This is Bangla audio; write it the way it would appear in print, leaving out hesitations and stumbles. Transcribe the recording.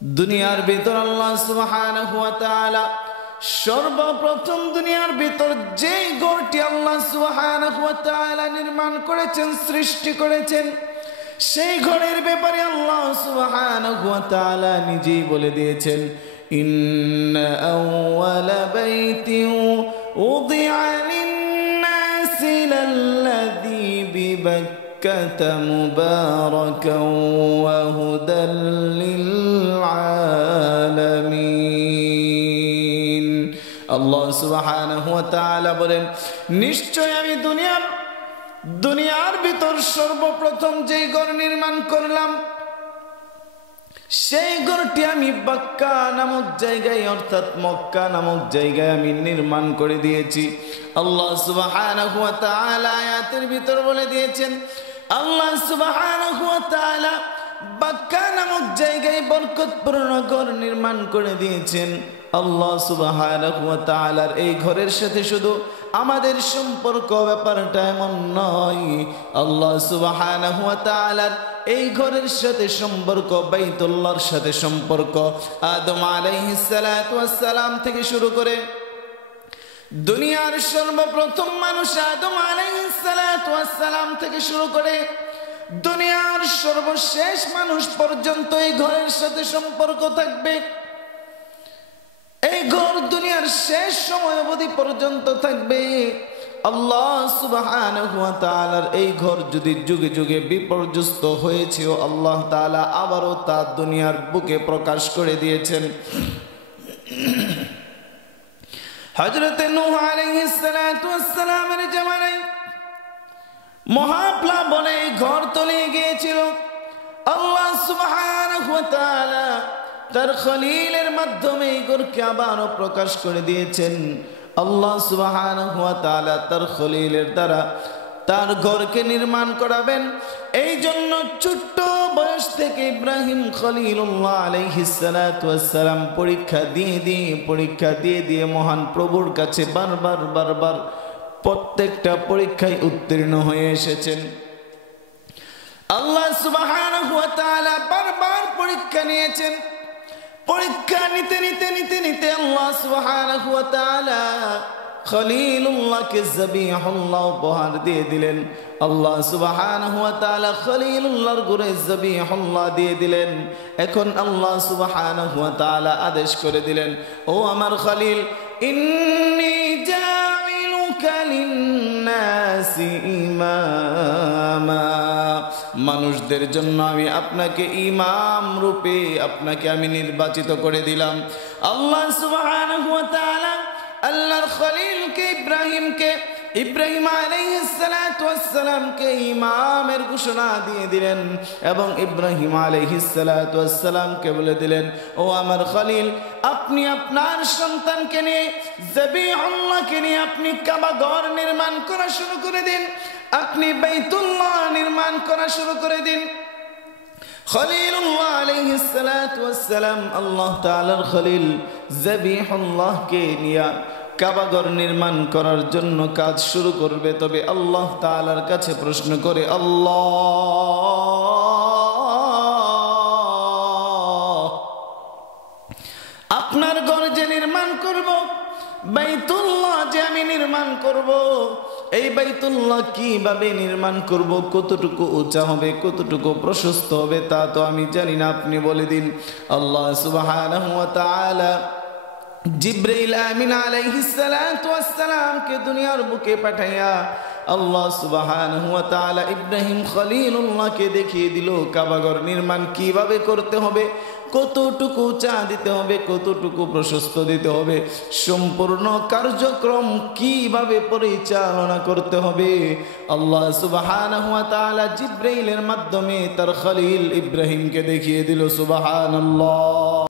দুনিয়ার ভিতর আল্লাহ সুবহানাহু ওয়া তাআলা সর্বপ্রথম দুনিয়ার ভিতর যেই ঘরটি আল্লাহ সুবহানাহু ওয়া তাআলা নির্মাণ করেছেন, সৃষ্টি করেছেন, সেই ঘরের ব্যাপারে আল্লাহ সুবহানাহু ওয়া তাআলা নিজেই বলে দিয়েছেন, ইন্না আউওয়ালা বাইতিন উযিআ লিন-নাসি লাল্লাযী বিবাক্কাতা মুবারাকান ওয়া হুদাল লিল-আলামিন। আল্লাহ সুবহানাহু ওয়া তাআলা বলেন, নিশ্চয় আমি দুনিয়ার ভিতর সর্বপ্রথম যেই ঘর নির্মাণ করলাম, সেই ঘরটি আমি বাক্কা নামক জায়গায় অর্থাৎ মক্কা নামক জায়গায় আমি নির্মাণ করে দিয়েছি। আল্লাহ সুবহানাহু ওয়া তাআলা আয়াতের ভিতর বলে দিয়েছেন, আল্লাহ সুবহানাহু ওয়া তাআলা বাক্কা নামক জায়গায় বরকতপূর্ণ ঘর নির্মাণ করে দিয়েছেন। আল্লাহ সুবহানাহু ওয়া তাআলার এই ঘরের সাথে শুধু আমাদের সম্পর্ক ব্যাপারটা এমন নয়, আল্লাহ সুবহানাহু ওয়া তাআলার এই ঘরের সাথে সম্পর্ক বাইতুল্লাহর সাথে সম্পর্ক। আদম আলাইহিস সালাতু ওয়াস সালাম থেকে শুরু করে দুনিয়ার সর্বপ্রথম মানুষ আদম আলাইহিস সালাতু ওয়াস সালাম থেকে শুরু করে দুনিয়ার সর্বশেষ মানুষ পর্যন্ত এই ঘরের সাথে সম্পর্ক থাকবে। এই ঘর দুনিয়ার শেষ সময় অবধি পর্যন্ত থাকবে। আল্লাহ সুবহানাহু ওয়া তাআলার এই ঘর যদি যুগে যুগে বিপর্যস্ত হয়েছিল, আল্লাহ তাআলা আবারও তা দুনিয়ার বুকে প্রকাশ করে দিয়েছেন। হযরত নূহ আলাইহিস সালাতু ওয়াস সালামের জামানায় মহাপ্লাবনে এই ঘর তলিয়ে গিয়েছিল। আল্লাহ সুবহানাহু ওয়া তাআলা তার খলিলের মাধ্যমে এই ঘরকে আবারও প্রকাশ করে দিয়েছেন। আল্লাহ সুবহানাহু ওয়া তাআলা তার খলিলের দ্বারা তার ঘরকে নির্মাণ করাবেন। এই জন্য ছোট্ট বয়স থেকে ইব্রাহিম খলিলুল্লাহ আলাইহিস সালাতু ওয়াস সালাম পরীক্ষা দিয়ে দিয়ে মহান প্রভুর কাছে বারবার প্রত্যেকটা পরীক্ষায় উত্তীর্ণ হয়ে এসেছেন। আল্লাহ সুবহানাহু ওয়া তাআলা বারবার পরীক্ষা নিয়েছেন। পরীক্ষা নিতে আল্লাহ সুবহানাহু ওয়া তাআলা খলিলুল্লাহকে যাবিহুল্লাহ উপহার দিয়ে দিলেন। আল্লাহ সুবহানাহু ওয়া তাআলা খলিলুল্লাহর ঘরে যাবিহুল্লাহ দিয়ে দিলেন। এখন আল্লাহ সুবহানাহু ওয়া তাআলা আদেশ করে দিলেন, ও আমার খলিল, ইন্নী জাইলুকা লিন-নাসি ইমামা, মানুষদের জন্য আমি আপনাকে ইমাম রূপে আপনাকে আমি নির্বাচিত করে দিলাম। আল্লাহ সুবহানাহু ওয়া তাআলা আল্লাহর খলিলকে ইব্রাহিম আলাইহিস সালাতু ওয়াস সালামকে ইমামের ঘোষণা দিয়ে দিলেন এবং ইব্রাহিম আলাইহিস সালাতু ওয়াস সালামকে বলে দিলেন, ও আমার খলিল, আপনি আপনার সন্তানকে নিয়ে যাবিহুল্লাহকে নিয়ে আপনি কাবা ঘর নির্মাণ করা শুরু করে দিন, আপনি বাইতুল্লাহ নির্মাণ করা শুরু করে দিন। খলিলুল্লাহ আলাইহিস সালাতু ওয়াস সালাম আল্লাহ তাআলার খলিল যাবিহুল্লাহকে নিয়ে কাবা ঘর নির্মাণ করার জন্য কাজ শুরু করবে। তবে আল্লাহ তাআলার কাছে প্রশ্ন করে, আল্লাহ, আপনার ঘর যে নির্মাণ করব, বাইতুল্লাহ যে আমি নির্মাণ করব, এই বাইতুল্লাহ কিভাবে নির্মাণ করব, কতটুকু উঁচা হবে, কতটুকু প্রশস্ত হবে, তা তো আমি জানি না, আপনি বলে দিন। আল্লাহ সুবহানাহু ওয়া তাআলা জিবরাইল আমিন আলাইহিস সালাতু ওয়াস সালামকে দুনিয়ার বুকে পাঠাইয়া আল্লাহ সুবহানাহু ওয়া তাআলা ইব্রাহিম খলিলুল্লাহকে দেখিয়ে দিল কাবা ঘর নির্মাণ কিভাবে করতে হবে, কতটুকু উঁচা দিতে হবে, কতটুকু প্রশস্ত দিতে হবে, সম্পূর্ণ কার্যক্রম কিভাবে পরিচালনা করতে হবে। আল্লাহ সুবহানাহু ওয়া তাআলা জিবরাইলের মাধ্যমে তার খলিল ইব্রাহিমকে দেখিয়ে দিল। সুবহানাল্লাহ।